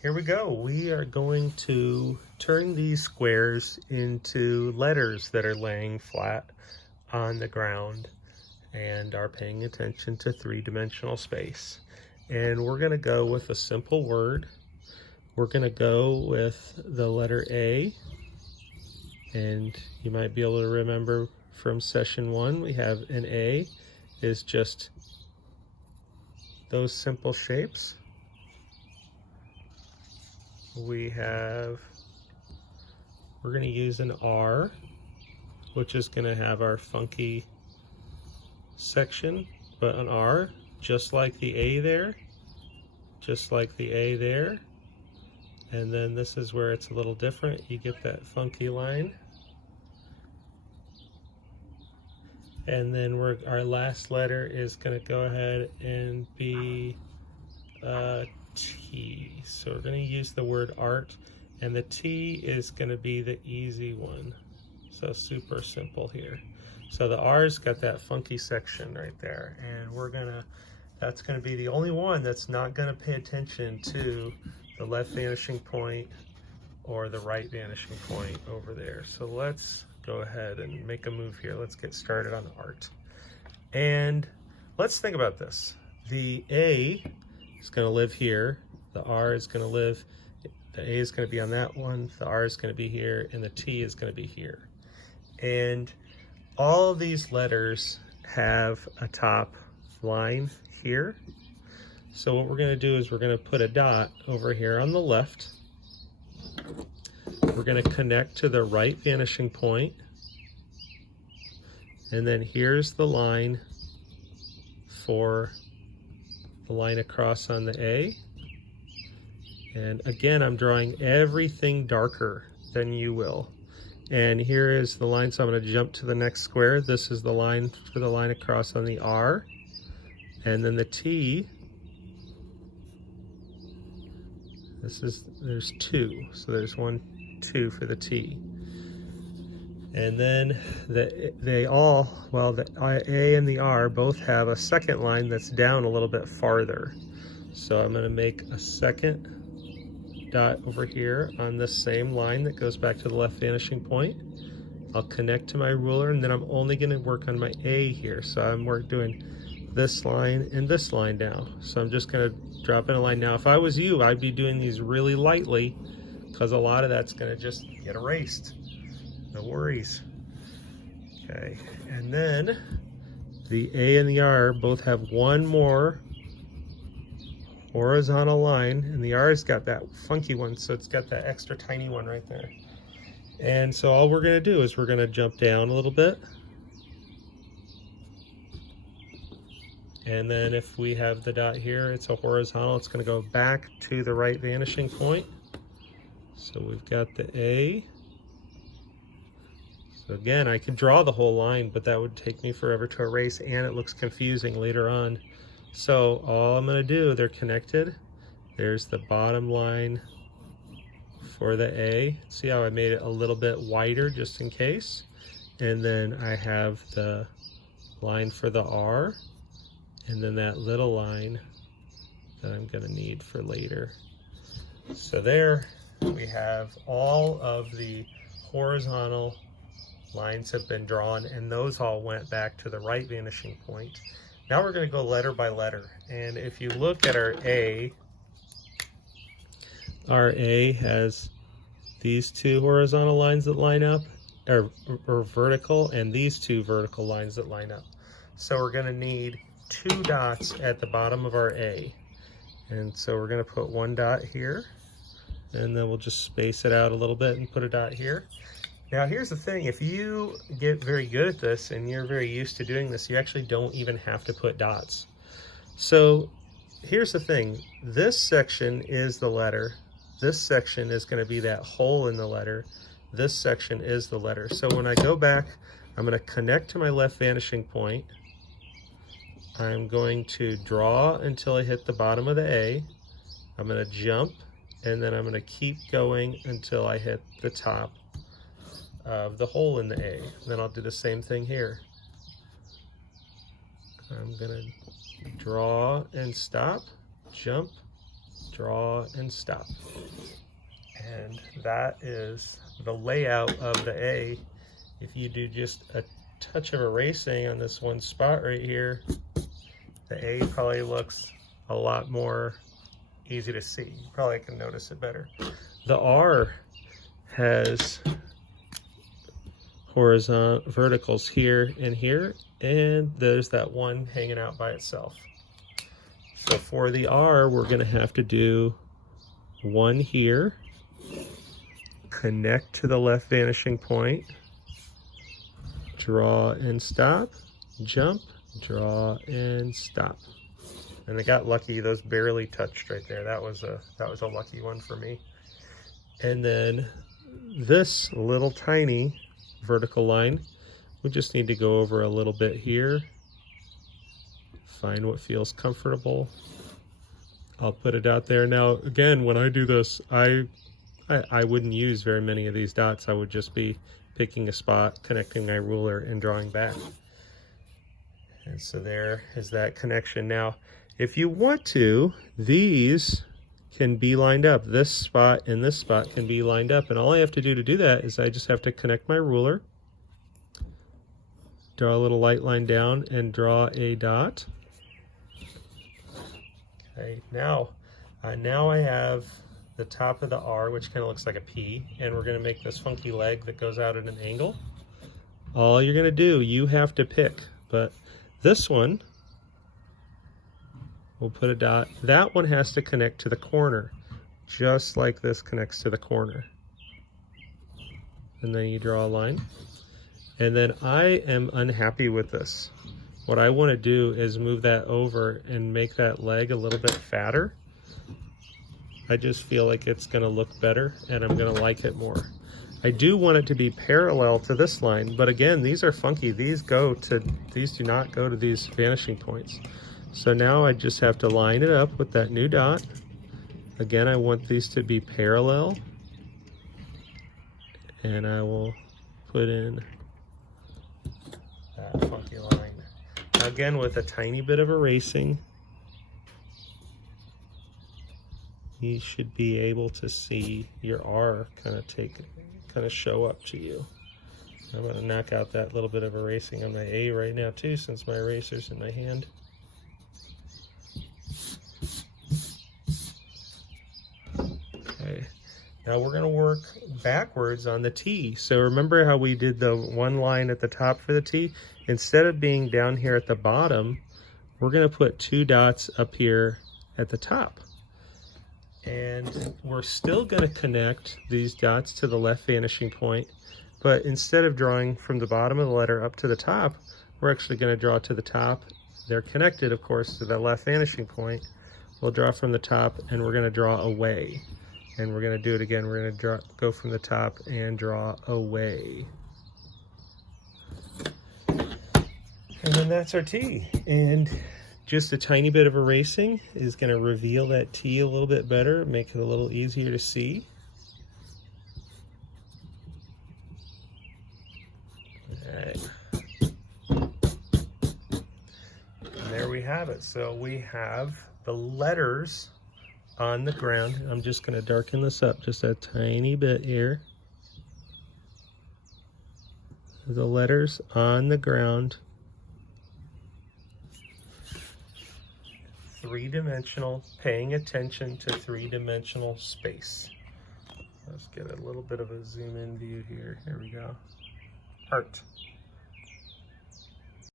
Here we go. We are going to turn these squares into letters that are laying flat on the ground and are paying attention to three-dimensional space. And we're going to go with a simple word. We're going to go with the letter A. And you might be able to remember from session 1, we have an A is just those simple shapes. We're going to use an R, which is going to have our funky section, but an R, just like the A there, just like the A there. And then this is where it's a little different. You get that funky line. And then our last letter is going to go ahead and be T. So we're going to use the word art, and the T is going to be the easy one. So super simple here. So the R's got that funky section right there, and that's going to be the only one that's not going to pay attention to the left vanishing point or the right vanishing point over there. So let's go ahead and make a move here. Let's get started on the art. And let's think about this. The A is going to live here. The R is going to live, the A is going to be on that one, the R is going to be here, and the T is going to be here. And all of these letters have a top line here. So what we're going to do is we're going to put a dot over here on the left. We're going to connect to the right vanishing point. And then here's the line for the line across on the A. And again, I'm drawing everything darker than you will. And here is the line, so I'm going to jump to the next square. This is the line for the line across on the R. And then the T, there's 2. So there's 1, 2 for the T. And then the A and the R both have a second line that's down a little bit farther. So I'm going to make a second dot over here on this same line that goes back to the left vanishing point. I'll connect to my ruler, and then I'm only going to work on my A here. So I'm doing this line and this line now. So I'm just going to drop in a line. Now if I was you, I'd be doing these really lightly because a lot of that's going to just get erased. No worries. Okay, and then the A and the R both have one more horizontal line, and the R's got that funky one, so it's got that extra tiny one right there. And so all we're going to do is we're going to jump down a little bit. And then if we have the dot here, it's a horizontal, it's going to go back to the right vanishing point. So we've got the A. So again, I could draw the whole line, but that would take me forever to erase, and it looks confusing later on. So all I'm going to do, they're connected. There's the bottom line for the A. See how I made it a little bit wider just in case? And then I have the line for the R, and then that little line that I'm going to need for later. So there we have all of the horizontal lines have been drawn, and those all went back to the right vanishing point. Now we're going to go letter by letter, and if you look at our A has these 2 horizontal lines that line up, or vertical, and these 2 vertical lines that line up. So we're going to need 2 dots at the bottom of our A, and so we're going to put 1 dot here, and then we'll just space it out a little bit and put a dot here. Now here's the thing, if you get very good at this and you're very used to doing this, you actually don't even have to put dots. So here's the thing, this section is the letter, this section is going to be that hole in the letter, this section is the letter. So when I go back, I'm going to connect to my left vanishing point, I'm going to draw until I hit the bottom of the A, I'm going to jump, and then I'm going to keep going until I hit the top of the hole in the A. And then I'll do the same thing here. I'm going to draw and stop, jump, draw, and stop. And that is the layout of the A. If you do just a touch of erasing on this one spot right here, the A probably looks a lot more easy to see. You probably can notice it better. The R has horizontal verticals here and here, and there's that one hanging out by itself. So for the R, we're going to have to do one here, connect to the left vanishing point, draw and stop, jump, draw and stop. And I got lucky; those barely touched right there. That was a lucky one for me. And then this little tiny vertical line, we just need to go over a little bit here, find what feels comfortable. I'll put it out there. Now again, when I do this, I wouldn't use very many of these dots. I would just be picking a spot, connecting my ruler, and drawing back. And so there is that connection. Now if you want to, these can be lined up. This spot and this spot can be lined up, and all I have to do that is I just have to connect my ruler, draw a little light line down, and draw a dot. Okay, now I have the top of the R, which kind of looks like a P, and we're going to make this funky leg that goes out at an angle. All you're going to do, you have to pick, but this one, we'll put a dot. That one has to connect to the corner, just like this connects to the corner. And then you draw a line. And then I am unhappy with this. What I want to do is move that over and make that leg a little bit fatter. I just feel like it's going to look better, and I'm going to like it more. I do want it to be parallel to this line, but again, these are funky. These do not go to these vanishing points. So now I just have to line it up with that new dot. Again, I want these to be parallel. And I will put in that funky line. Now again, with a tiny bit of erasing, you should be able to see your R kind of show up to you. I'm going to knock out that little bit of erasing on my A right now too, since my eraser's in my hand. Okay, now we're going to work backwards on the T. So remember how we did the one line at the top for the T? Instead of being down here at the bottom, we're going to put two dots up here at the top. And we're still going to connect these dots to the left vanishing point, but instead of drawing from the bottom of the letter up to the top, we're actually going to draw to the top. They're connected, of course, to the left vanishing point. We'll draw from the top, and we're going to draw away. And we're going to do it again. We're going to go from the top and draw away. And then that's our T. And just a tiny bit of erasing is going to reveal that T a little bit better, make it a little easier to see. Alright. And there we have it. So we have the letters on the ground. I'm just going to darken this up just a tiny bit here. The letters on the ground. Three-dimensional, paying attention to three-dimensional space. Let's get a little bit of a zoom in view here. Here we go. Heart.